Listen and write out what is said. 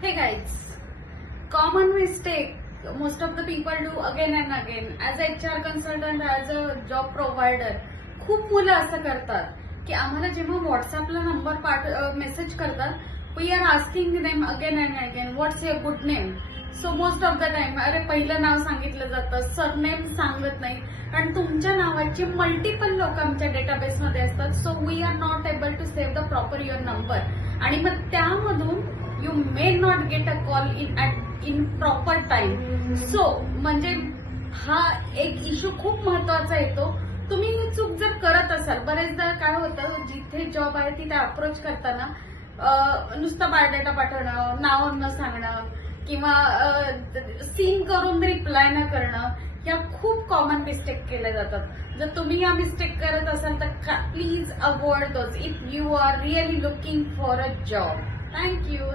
Hey guys, common mistake most of the people do again and again as a HR consultant, as a job provider. खूप मुलं असं करतात की आम्हाला जेव्हा व्हॉट्सअपला नंबर मेसेज करतात we are asking them again and again what's your good name. So most of the time अरे पहिलं नाव सांगितलं जातं, सरनेम सांगत नाही आणि तुमच्या नावाची मल्टिपल लोक आमच्या डेटाबेसमध्ये असतात. So we are not able to save the proper your number आणि मग त्यामधून you may not get a call in proper time. So म्हणजे हा एक इश्यू खूप महत्वाचा येतो. तुम्ही ही चूक जर करत असाल, बरेचदा काय होतं जिथे जॉब आहे तिथे अप्रोच करताना नुसतं बायोडेटा पाठवणं, नाव न सांगणं किंवा सीन करून रिप्लाय न करणं, या खूप कॉमन मिस्टेक केल्या जातात. जर तुम्ही या मिस्टेक करत असाल तर please avoid those if you are really looking for a job. Thank you.